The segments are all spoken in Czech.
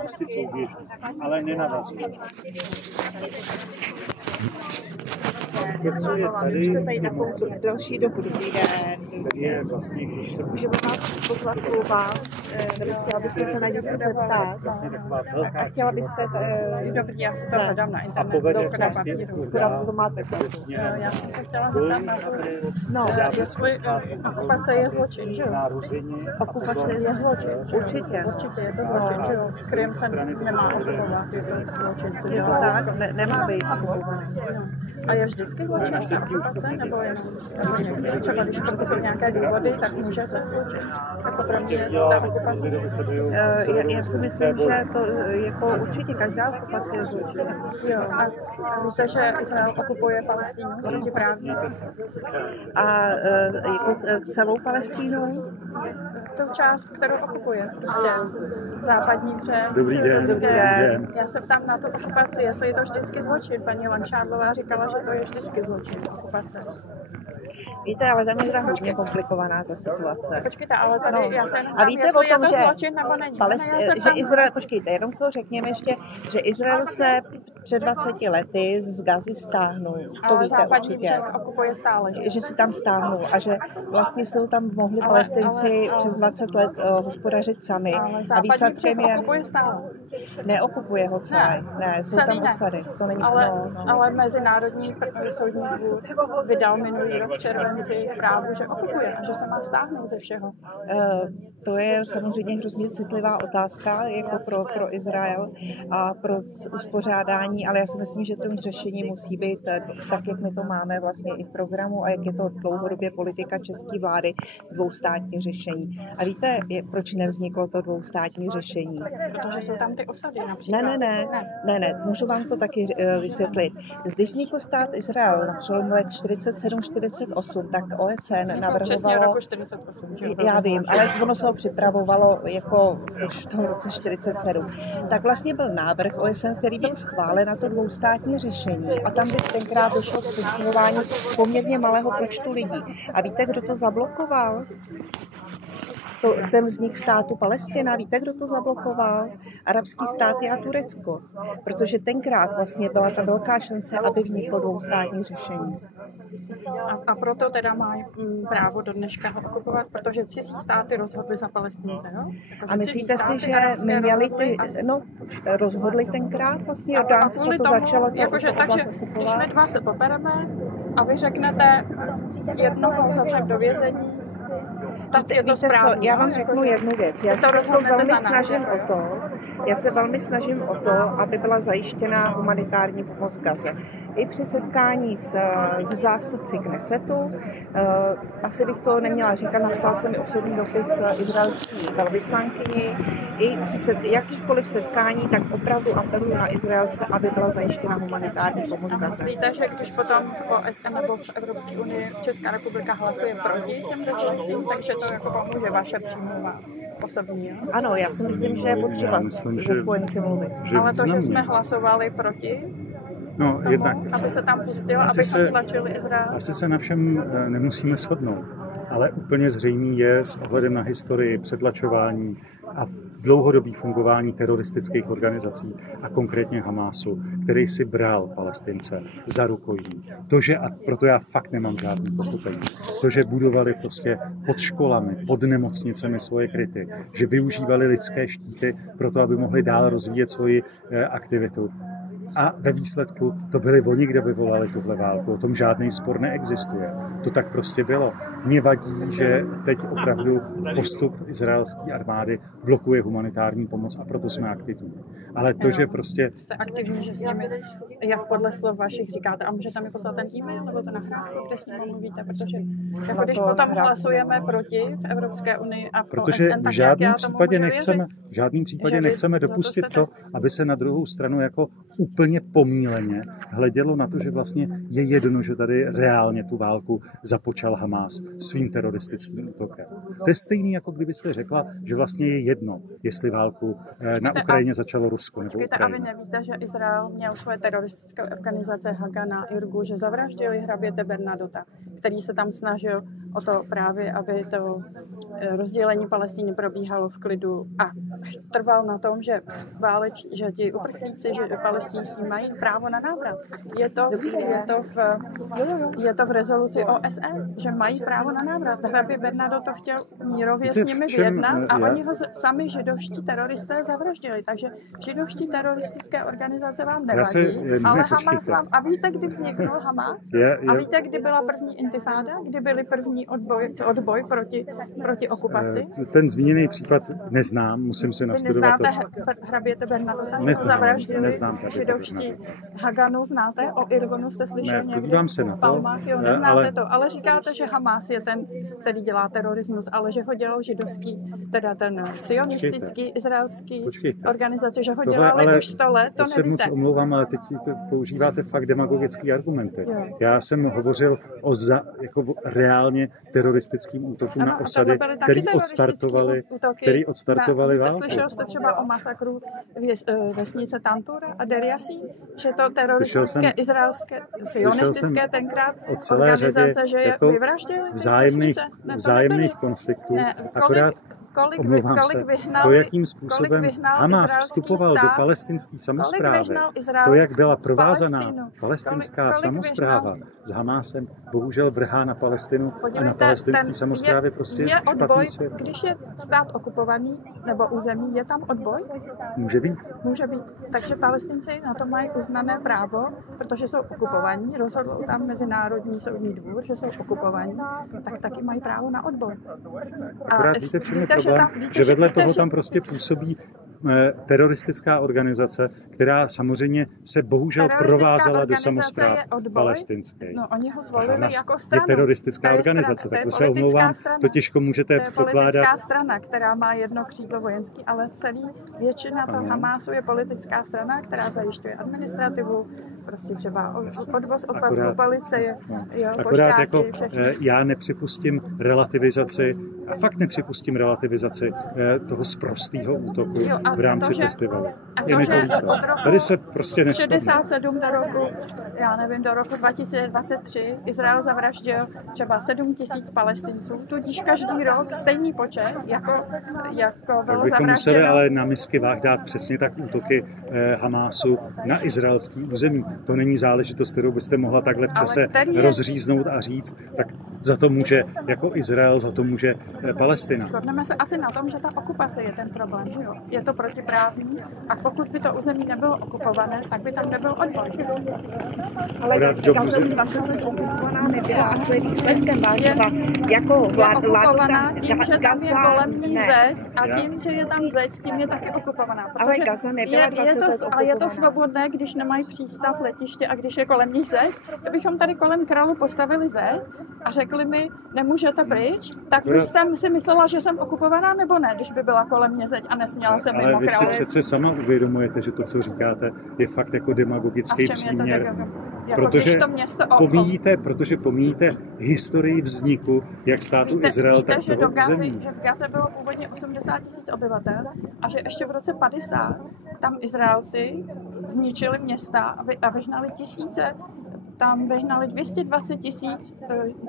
prostě souběžně, ale nenavazuje. To, co je tady další dobu, dobrý den. Tady je vlastně, když se Můžeme vás pozvat kluba, chtěla byste se na něco zeptat. vlastně taková velká A chtěla byste... Dobrý, já si to hledám na a internetu. povede Dobrá, přes ty Akorát to máte. já jsem se chtěla zeptat na to, No, jestli okupace je zločin, že jo? nárození. okupace Je zločin, že jo? určitě. Určitě je to zločin, že jo? Krym se nemá okupovat, je to zločin. Je to tak? Nemá být okupovaný. A je vždycky zločin okupace, nebo jenom někdy? Třeba když proto jsou nějaké důvody, tak může se zločin. Jako pro mě je ta okupace. Já si myslím, že to jako určitě každá okupace je zločin. Jo, a víte, že Izrael okupuje Palestínu protiprávně? A jako celou Palestínu? Tu část, kterou okupuje, prostě západní břeh. Dobrý den. Dobrý den. Já se ptám na tu okupaci, jestli je to vždycky zločin. Paní Langšádlová říkala, že to je vždycky zločin, okupace. Víte, ale tam je teda hodně komplikovaná ta situace. Počkejte, ale tady já se jenom A ptám, víte jestli o tom, je to že zločin nebo není. že Izrael, počkejte, jenom se ho řekněme ještě, že Izrael se před 20 lety z Gazy stáhnul. To ale víte západní určitě. břeh okupuje stále. Že si tam stáhnul a že vlastně jsou tam mohli Palestinci přes 20 let hospodařit sami. Ale A západní výsledkem břeh je, okupuje stále. neokupuje ho celý. Ne, jsou Celý tam ne. osady. To není, Ale Mezinárodní soudní dvůr vydal minulý rok v červenci zprávu, že okupuje a že se má stáhnout ze všeho. To je samozřejmě hrozně citlivá otázka jako pro Izrael a pro uspořádání, ale já si myslím, že to řešení musí být tak, jak my to máme vlastně i v programu a jak je to dlouhodobě politika české vlády, dvoustátní řešení. A víte, proč nevzniklo to dvoustátní řešení? Protože jsou tam ty osady například. Ne, můžu vám to taky vysvětlit. Když vznikl stát Izrael na přelomu let 47-48, tak OSN navrhovalo... Přesně roku 48. Já vím, ale ono se ho připravovalo jako už v tom roce 47. Tak vlastně byl návrh OSN, který byl schválen na to dvoustátní řešení a tam by tenkrát došlo k přestěhování poměrně malého počtu lidí. A víte, kdo to zablokoval? Ten vznik státu Palestina, víte, kdo to zablokoval? Arabský státy a Turecko. Protože tenkrát vlastně byla ta velká šance, aby vzniklo dvoustátní řešení. A proto teda má právo do dneška ho okupovat, protože cizí státy rozhodly za Palestince, jo? A myslíte si, že my měli rozhodli tenkrát vlastně Jordánsko to začalo to takže když my dva se popereme a vy řeknete jednoho zavřem do vězení, tak je to správně. Já vám řeknu jednu věc. Já se velmi snažím o to, aby byla zajištěna humanitární pomoc Gaze. I při setkání se zástupci Knesetu, asi bych to neměla říkat, napsala jsem mi osobní dopis izraelský velvyslankyni, i při jakýchkoliv setkání, tak opravdu apeluji na Izraelce, aby byla zajištěna humanitární pomoc Gaze. Víte, že když potom v OSN nebo v Evropské unii Česká republika hlasuje proti těm rezolucím, takže to jako pomůže vaše přímluva osobní. Jo? Ano, já si myslím, že je potřeba se spojenci mluvit. Ale to, že jsme hlasovali proti, no, jednak, aby se tam pustilo, aby tlačili Izrael. Asi se na všem nemusíme shodnout, ale úplně zřejmý je s ohledem na historii přetlačování a dlouhodobý fungování teroristických organizací a konkrétně Hamásu, který si bral Palestince za rukojmí. A proto já fakt nemám žádný pochopení. To, že budovali prostě pod školami, pod nemocnicemi svoje kryty, že využívali lidské štíty pro to, aby mohli dál rozvíjet svoji aktivitu. A ve výsledku to byli oni, kdo vyvolali tuhle válku. O tom žádný spor neexistuje. To tak prostě bylo. Mně vadí, že teď opravdu postup izraelské armády blokuje humanitární pomoc a proto jsme aktivní. Ale to, že prostě... Jste aktivní, že s nimi, jak podle slov vašich říkáte, a můžete mi poslat ten e-mail nebo to nahrávku, kde s nimi mluvíte, protože jako když potom hlasujeme proti v Evropské unii a v protože OSN, v žádném případě nechceme dopustit to, aby se na druhou stranu jako úplně pomíleně hledělo na to, že vlastně je jedno, že tady reálně tu válku započal Hamás svým teroristickým útokem. To je stejný, jako kdybyste řekla, že vlastně je jedno, jestli válku na Ukrajině začalo Rusko nebo Ukrajina. A vy nevíte, že Izrael měl své teroristické organizace Hagana, Irgu, že zavraždili hraběte Bernadota, který se tam snažil o to právě, aby to rozdělení Palestiny probíhalo v klidu a trval na tom, že že ti uprchlíci, že palestinští mají právo na návrat. Je to v rezoluci OSN, že mají právo na návrat. Hrabě Bernardo to chtěl mírově s nimi vyjednat a oni ho sami židovští teroristé zavraždili. Takže židovští teroristické organizace vám nevadí, ale Hamas vám... A víte, kdy vzniknul Hamas? A víte, kdy byla první intifáda? Kdy byly první odboj proti okupaci? Ten zmíněný případ neznám, musím si nastudovat. Vy neznáte hraběte Bernadota? Zavraždili židovští Haganu, znáte? O Irgonu jste slyšel někdy? Podívám se na to. Palmách, jo, neznáte to. Ale říkáte, že Hamas je ten, který dělá terorismus, ale že ho dělal židovský, teda ten sionistický, izraelský organizace, že ho dělali už 100 let, to nevíte. To se moc omlouvám, ale teď používáte fakt demagogické argumenty. Jo. Já jsem hovořil o reálně teroristickým útoku na osady, který odstartovali válku. Slyšel jste třeba o masakru vesnice Tantura a Deir Yassin? Že to teroristické, izraelské, sionistické tenkrát organizace, že je vyvraždili? Vzájemných konfliktů. Akorát omlouvám se, to, jakým způsobem Hamas vstupoval do palestinské samosprávy, to, jak byla provázaná palestinská samospráva s Hamásem, bohužel vrhá na Palestinu a na palestinské samosprávě prostě špatný svět. Když je stát okupovaný nebo území, je tam odboj? Může být. Může být. Takže Palestinci na to mají uznané právo, protože jsou okupovaní, rozhodl tam Mezinárodní soudní dvůr, že jsou okupovaní, tak taky mají právo na odboj. Akorát víte, v čem je problém? Že vedle toho tam prostě působí teroristická organizace, která samozřejmě se bohužel provázala do samospráv palestinské. No, oni ho zvolili jako stranu. Je teroristická organizace, tak to se omlouvám, to těžko můžete pokládat. To je politická strana, která má jedno křídlo vojenský, ale většina toho Hamásu je politická strana, která zajišťuje administrativu, prostě třeba odvoz odpadů, policie, akorát jako já nepřipustím relativizaci, a fakt nepřipustím relativizaci toho sprostého útoku v rámci festivalu. Je mi to líto. Tady se prostě neshodneme. 67 do roku, já nevím, do roku 2023 Izrael zavraždil třeba 7 000 Palestinců, tudíž každý rok stejný počet, jako bylo bychom zavražděno. museli ale na misky váh dát přesně tak útoky Hamásu na izraelský území. To není záležitost, kterou byste mohla takhle v čase rozříznout a říct, tak za to může jako Izrael, za to může Palestina. Shodneme se asi na tom, že ta okupace je ten problém, že jo? Je to protiprávní a pokud by to území nebylo okupované, tak by tam nebyl odboj. Ale Gaza 20 let okupovaná nebyla a co je výsledkem válka? Jako okupovaná tím, že tam je kolemní zeď a tím, že je tam zeď, tím je taky okupovaná. Ale Gaza nebyla 20 let okupovaná. A je to svobodné, když nemají přístav, letiště a když je kolemní zeď. Kdybychom tady kolem Králu postavili zeď a řekli mi, nemůžete pryč, tak byste si myslela, že jsem okupovaná nebo ne, když by byla kolem mě zeď a nesměla jsem mimo Král. Ale vy si přece sama uvědomujete, že to, co říkáte, je fakt jako demagogický příměr. Protože pomíjíte historii vzniku jak státu Izrael, tak toho území. Že v Gaze bylo původně 80 000 obyvatel a že ještě v roce 50 tam Izraelci zničili města a vyhnali tisíce, tam vyhnali 220 000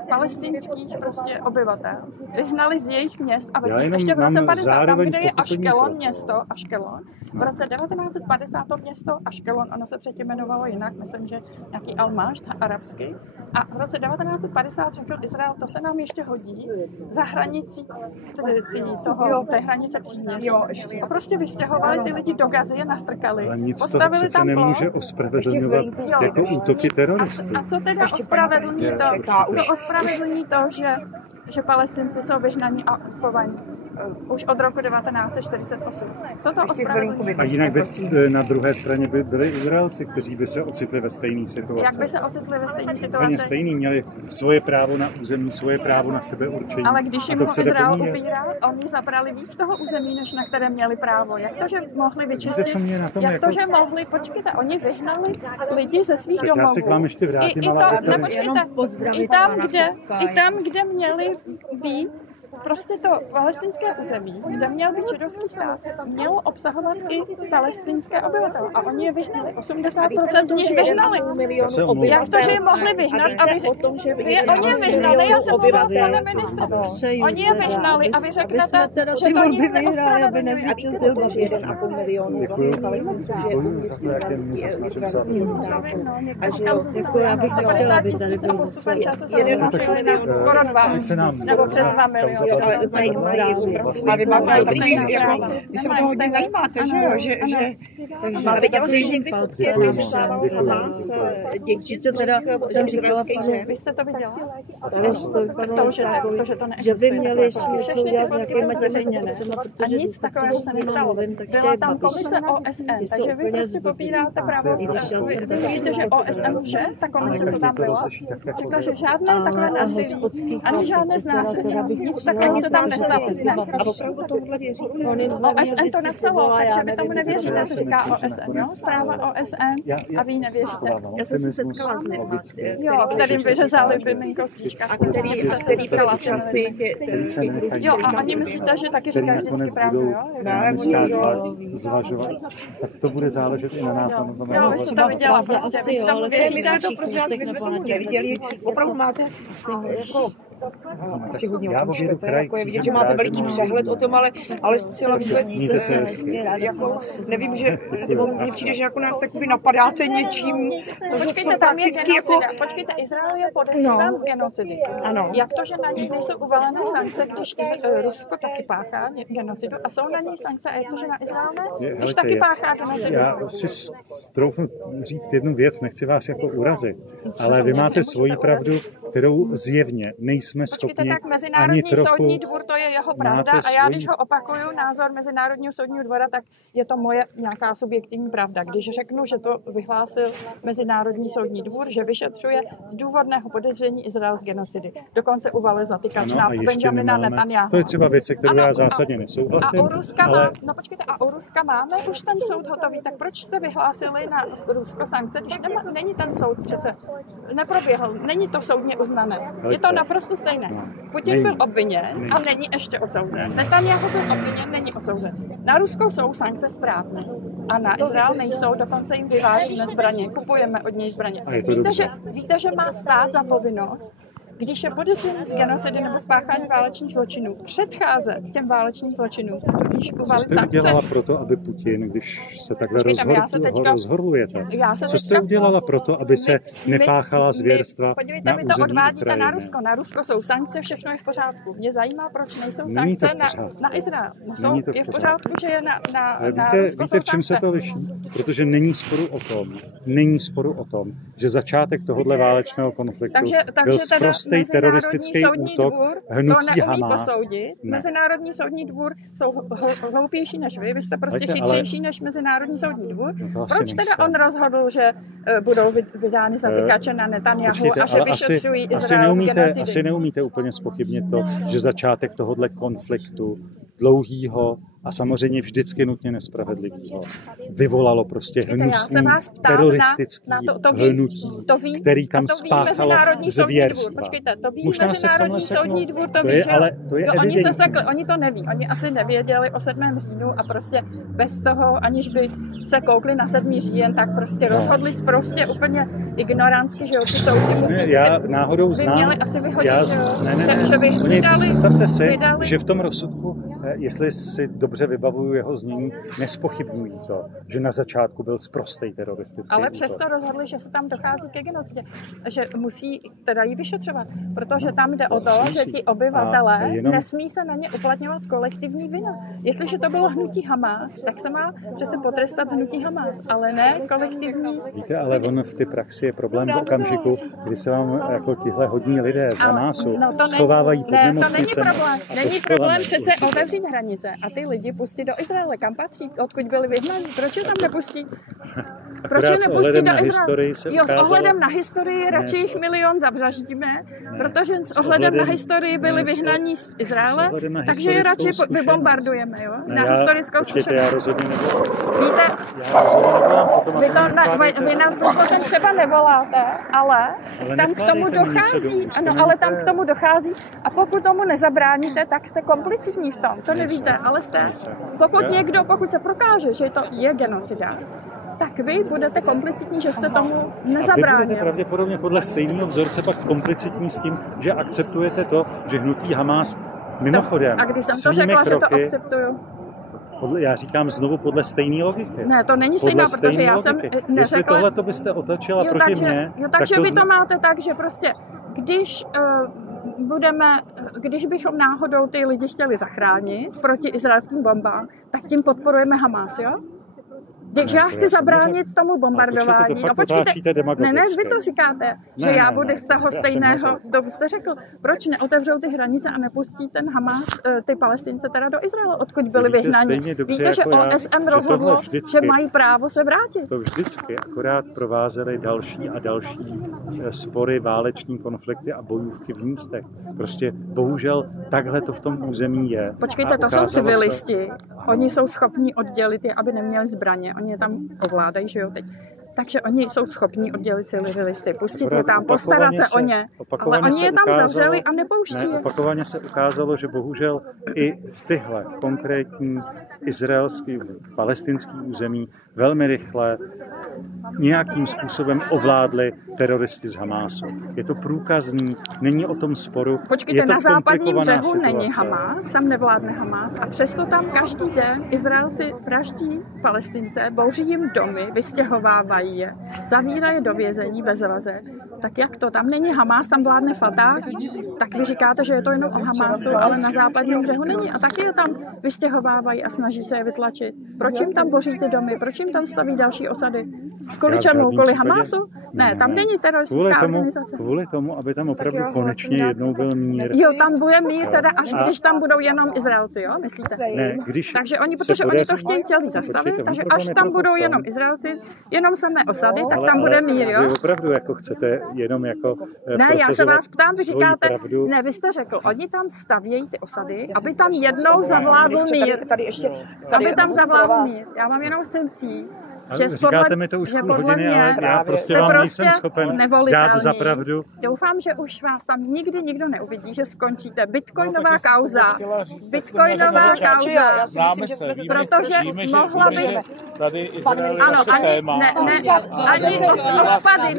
palestinských prostě obyvatel. Vyhnali z jejich měst a vesnic ještě v roce 50, tam, kde je Aškelon, město Aškelon. V roce 1950 to město Aškelon, ono se předtím jmenovalo jinak, myslím, že nějaký Al-Masht arabsky. A v roce 1950 řekl Izrael, to se nám ještě hodí za hranicí té hranice příměří. A prostě vystěhovali ty lidi do Gazy, je nastrkali. Ale nic z toho přece nemůže ospravedlňovat jako útoky teroristů. A co teda ospravedlní to, že Palestinci jsou vyhnaní a okupovaní už od roku 1948. Co to ospravedlní? A jinak by na druhé straně by byli Izraelci, kteří by se ocitli ve stejné situaci. Jak by se ocitli ve stejné situaci? Úplně stejný, měli svoje právo na území, svoje právo na sebeurčení. Ale když jim ho Izrael upírá, oni zabrali víc toho území, než na které měli právo. Jak to, že mohli vyčistit? Počkejte, oni vyhnali lidi ze svých domovů. Já se k vám ještě vrátím, I tam, kde měli být prostě to palestinské území, kde měl být židovský stát, mělo obsahovat i palestinské obyvatele. A oni je vyhnali. 80% z nich vyhnali. Jak to, že je mohli vyhnat? Oni je vyhnali, já se mluvám s panem ministrem. Oni je vyhnali a vy řeknete, že to nic neospravedlňuje. A víte, že 1,5 milionu Palestinců žije uvnitř izraelského státu. A že já bych chtěla, aby tady byl zase skoro 2, nebo přes 2 miliony. A vy máte vy se o to hodně zajímáte, že jo? Že máte dělat si někdy fotky, jak vyřezával Hamas děti, co teda izraelských žen. Vy jste to viděla? To vypadalo že by měli ještě něco udělat s nějakými těmi věcmi, a nic takového se nestalo. Byla tam komise OSN, takže vy prostě popíráte právo. Vy myslíte, že OSN může? Ta komise, co tam byla, řekla, že žádné takové násilí, ani žádné znásilnění, nic takového se tam nestalo. A opravdu tohle věříte? OSN to napsalo, takže vy tomu nevěříte, co říká OSN, jo? Zpráva OSN a vy nevěříte. Já jsem se setkala s lidmi, kterým vyřezali byminko z tížka. který byl účastný Jo, a ani myslíte, že taky říkají vždycky pravdu, jo? Zvažovat. Tak to bude záležet i na nás. Jo, vy jste to viděla, prostě, vy jste tomu věříte. My jsme tomu neviděli. Opravdu máte jako asi hodně o tom čtete, jako je vidět, že máte veliký přehled o tom, ale zcela vůbec jako, nevím, že mně přijde, že jako nás takoby napadáte něčím, počkejte, tam je genocida. Počkejte, Izrael je podezříván z genocidy. Ano. Jak to, že na něj nejsou uvalené sankce, když Rusko taky páchá genocidu a jsou na něj sankce, a jak to, že na Izrael ne? Když taky páchá genocidu. Já si stroufnu říct jednu věc, nechci vás jako urazit, ale vy máte svoji pravdu, kterou zjevně nejsme schopni počkejte, tak Mezinárodní soudní dvůr, to je jeho pravda a já, když ho opakuju názor Mezinárodního soudního dvora, tak je to moje nějaká subjektivní pravda. Když řeknu, že to vyhlásil Mezinárodní soudní dvůr, že vyšetřuje z důvodného podezření Izrael z genocidy. Dokonce uvalil zatykač na Benjamina Netanyahu. To je třeba věc, se kterou já zásadně nesouhlasím. A u Ruska u Ruska máme už ten soud hotový, tak proč jste vyhlásili na Rusko sankce, když není ten soud přece neproběhl, není to soudně uznané. Je to naprosto stejné. Putin byl obviněn a není ještě odsouzen. Netanyahu byl obviněn, není odsouzen. Na Rusko jsou sankce správné a na Izrael nejsou, dokonce jim vyvážíme zbraně, kupujeme od něj zbraně. Víte, že má stát za povinnost, když je podezření z genocidy nebo spáchání válečných zločinů, předcházet těm válečným zločinům, tudíž uvalit sankce. Co jste udělala proto, aby Putin, když se takhle rozhorlujete, co jste udělala proto, aby se nepáchala zvěrstva na území Ukrajiny? Podívejte, vy to odvádíte na Rusko. Na Rusko jsou sankce, všechno je v pořádku. Mě zajímá, proč nejsou sankce na Izrael. Je v pořádku, že je na Rusko. Víte, v čem se to liší? Protože není sporu o tom, že začátek tohohle válečného konfliktu byl prostý teroristický útok hnutí Hamas. Mezinárodní soudní dvůr jsou hloupější než vy jste prostě chytřejší než Mezinárodní soudní dvůr. Proč teda on rozhodl, že budou vydány zatykače na Netanyahu a že vyšetřují Izrael z genocidy? Asi neumíte úplně zpochybnit to, že začátek tohohle konfliktu dlouhýho a samozřejmě vždycky nutně nespravedlivého vyvolalo prostě hnusný teroristický hnutí, který tam spáchalo zvěrstva. Počkejte, to ví Mezinárodní soudní dvůr, to ví, že oni se sekli, oni to neví, oni asi nevěděli o 7. říjnu a prostě bez toho, aniž by se koukli na 7. říjen, tak prostě rozhodli prostě úplně ignorantsky, že jo, ty soudci musí... Já náhodou znám... Měli asi vyhodit, ne. Představte si, že v tom rozsudku, jestli si dobře vybavuju jeho znění, nespochybňují to, že na začátku byl sprostej teroristický ale útok. přesto rozhodli, že se tam dochází ke genocidě, že musí teda ji vyšetřovat, protože tam jde o to, že ti obyvatelé nesmí se na ně uplatňovat kolektivní vina. Jestliže to bylo hnutí Hamas, tak se má přece potrestat hnutí Hamas, ale ne kolektivní. Víte, ale on v té praxi je problém v okamžiku, kdy se vám jako tihle hodní lidé z Hamasu schovávají pod nemocnicemi. To není problém. Není problém přece otevřít uzavřít hranice a ty lidi pustit do Izraele. Kam patří? Odkud byli vyhnaní? Proč je tam nepustí? Proč je nepustí do Izraele? Jo, s ohledem na historii radši jich milion zavraždíme, protože s ohledem na historii byli vyhnaní z Izraele, takže je radši vybombardujeme, jo? Na historickou zkušenost. Víte, vy nás potom třeba nevoláte, ale tam k tomu dochází. Ano, ale tam k tomu dochází a pokud tomu nezabráníte, tak jste komplicitní v tom. To nevíte, ale jste. Pokud se prokáže, že to je genocida, tak vy budete komplicitní, že jste tomu nezabránil. A vy budete pravděpodobně podle stejného vzorce pak komplicitní s tím, že akceptujete to, že hnutí Hamás mimochodem a když jsem to řekla, kroky, že to akceptuju? Já říkám znovu podle stejné logiky. Ne, to není stejná, protože já jsem neřekla... Jestli tohle to byste otočila proti mně... takže vy to máte tak, že prostě, když bychom náhodou ty lidi chtěli zachránit proti izraelským bombám, tak tím podporujeme Hamás, jo? Když já chci zabránit tomu bombardování, počkejte, ne, vy to říkáte, že já budu z toho stejného, to jste řekl, proč neotevřou ty hranice a nepustí ten Hamás, ty Palestince teda do Izraele, odkud byli vyhnaní. Víte, že OSN rozhodlo, že mají právo se vrátit. To vždycky akorát provázely další a další spory, váleční konflikty a bojůvky v místech. Prostě bohužel takhle to v tom území je. Počkejte, to jsou civilisti. Oni jsou schopni oddělit je, aby neměli zbraně. Oni je tam ovládají, že jo, teď. Takže oni jsou schopni oddělit civilisty, pustit je tam, postarat se o ně, ale oni je tam zavřeli a nepouští je. Opakovaně se ukázalo, že bohužel i tyhle konkrétní izraelský, palestinský území velmi rychle nějakým způsobem ovládli teroristi z Hamásu. Je to průkazný, není o tom sporu. Počkejte, na západním břehu není Hamás, tam nevládne Hamás a přesto tam každý den Izraelci vraždí Palestince, bouří jim domy, vystěhovávají je, zavírají do vězení bez vazeb. Tak jak to? Tam není Hamás, tam vládne Fatah, tak vy říkáte, že je to jenom o Hamásu, ale na západním břehu není. A taky je tam vystěhovávají a snaží se je vytlačit. Proč jim tam boří ty domy? Proč jim tam staví další osady? Kvůli čemu? Kvůli Hamásu? Ne, tam není teroristická organizace. Kvůli tomu, aby tam opravdu konečně jednou byl mír. Jo, tam bude mír teda, až když tam budou jenom Izraelci, jo? Myslíte? Ne, takže oni to chtějí celý zastavit, takže až tam budou jenom Izraelci, jenom samé osady, tak tam bude mír, jo? Vy opravdu jako chcete jenom jako ne, já se vás ptám, vy říkáte, ne, vy jste řekl, oni tam stavějí ty osady, aby tam jednou zavládl mír. Aby tam zavládl mír. Já vám jenom chci říct, že říkáte mi to už půl hodiny, ale já prostě vám nejsem schopen dát za pravdu. Doufám, že už vás tam nikdy nikdo neuvidí, že skončíte. Bitcoinová kauza. Bitcoinová kauza. Protože mohla být... Ano, ani odpady.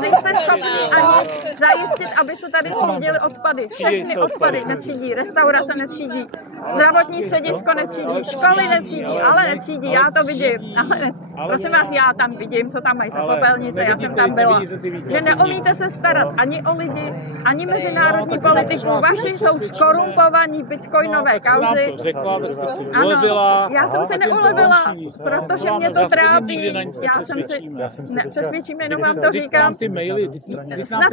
Nejste schopni ani zajistit, aby se tady třídily odpady. Všechny odpady netřídí, restaurace netřídí, zdravotní středisko netřídí, školy netřídí, ale netřídí, já to vidím. Prosím vás, já tam vidím, co tam mají za popelnice, já jsem tam byla. Že neumíte se starat ani o lidi, ani mezinárodní politiku. Vaši jsou skorumpovaní bitcoinové kauzy. Ano, já jsem si neulevila, protože mě to trápí. Já jsem si nepřesvědčím, jenom vám to říkám. Snad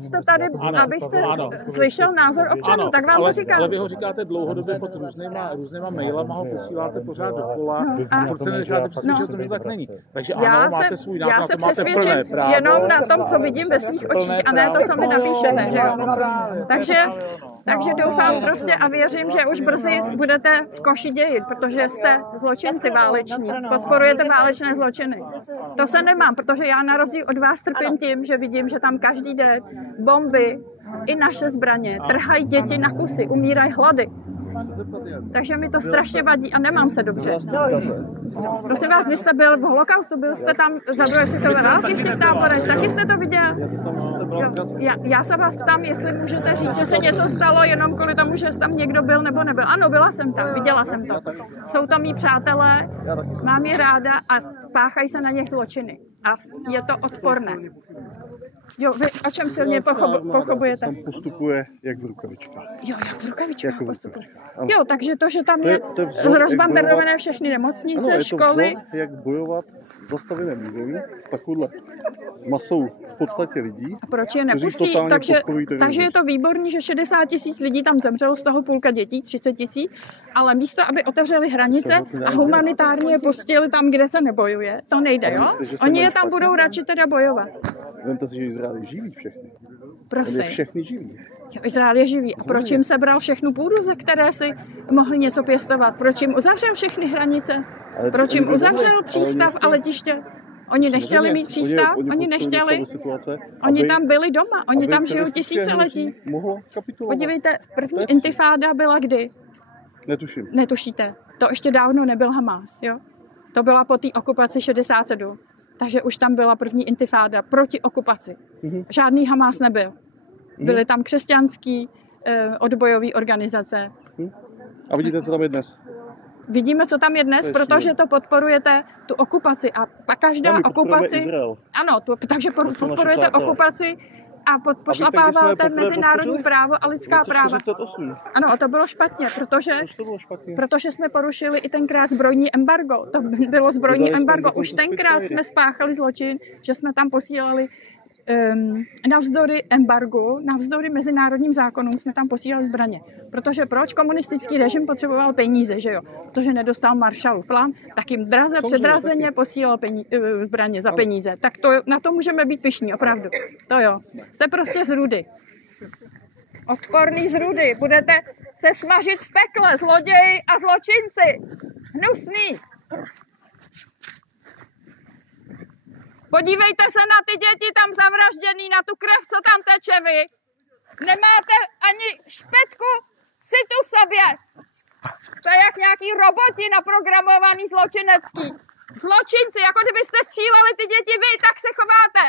jste tady, abyste slyšel názor občanů, tak vám to říkám. Ale vy ho říkáte dlouhodobě pod různýma mailama, ho posíláte pořád dokola. A furt se necháte přesvědčit, že to tak není. Takže ano, máte svůj názor, já se přesvědčím jenom na tom, co vidím ve svých očích a ne to, co mi napíšete. Takže doufám prostě a věřím, že už brzy budete v koši dějit, protože jste zločinci váleční. Podporujete válečné zločiny. To se nemám, protože já na rozdíl od vás trpím tím, že vidím, že tam každý den bomby i naše zbraně trhají děti na kusy, umírají hlady. Takže mi to strašně vadí a nemám se dobře. Prosím vás, vy jste byl v holokaustu, byl jste tam za druhé světové války v těch táborech, taky jste to viděl? Já se vás ptám, jestli můžete říct, že se něco stalo jenom kvůli tomu, že tam někdo byl nebo nebyl. Ano, byla jsem tam, viděla jsem to. Jsou to mý přátelé, mám je ráda a páchají se na nich zločiny. A je to odporné. Jo, vy o čem silně pochopujete? Tam postupuje jak v rukavičkách. Jo, jak v rukavičkách jako postupuje. Ano. Jo, takže to, že tam je rozbombardovány všechny nemocnice, ano, školy. Vzor, jak bojovat v zastavěném území s takovouhle masou v podstatě lidí. A proč je nepustí? Takže je to výborný, že 60 000 lidí tam zemřelo, z toho půlka dětí, 30 000, ale místo, aby otevřeli hranice a humanitárně je pustili tam, kde se nebojuje, to nejde, jo? Oni je tam budou radši teda bojovat. Vemte si, že Izrael je živý všechny. Prosím. Všechny živí. Jo, Izrael je živý. A proč jim sebral všechnu půdu, ze které si mohli něco pěstovat? Proč jim uzavřel všechny hranice? Proč jim uzavřel přístav a letiště? Oni nechtěli mít přístav, oni nechtěli. Oni tam byli doma, oni tam žijou tisíciletí. Podívejte, první intifáda byla kdy? Netuším. Netušíte. To ještě dávno nebyl Hamás, jo? To byla po té okupaci 67. Takže už tam byla první intifáda proti okupaci. Žádný Hamás nebyl. Byly tam křesťanský odbojové organizace. A vidíte, co tam je dnes? Vidíme, co tam je dnes, protože to podporujete tu okupaci. A pak každá okupaci... Ano, takže podporujete okupaci a pošlapáváte mezinárodní právo a lidská práva. Ano, a to bylo špatně, protože jsme porušili i tenkrát zbrojní embargo. To bylo zbrojní embargo. Už tenkrát jsme spáchali zločin, že jsme tam posílali navzdory embargu, navzdory mezinárodním zákonům jsme tam posílali zbraně. Protože proč? Komunistický režim potřeboval peníze, že jo? Protože nedostal Marshallův plán, tak jim předrazeně posílal zbraně za peníze. Tak na to můžeme být pyšní, opravdu. To jo. Jste prostě z rudy. Odporný z rudy. Budete se smažit v pekle, zloději a zločinci. Hnusný. Podívejte se na ty děti tam zavražděný, na tu krev, co tam teče vy. Nemáte ani špetku citu v sobě. Jste jak nějaký roboti naprogramovaný zločinecký. Zločinci, jako kdybyste stříleli ty děti vy, tak se chováte.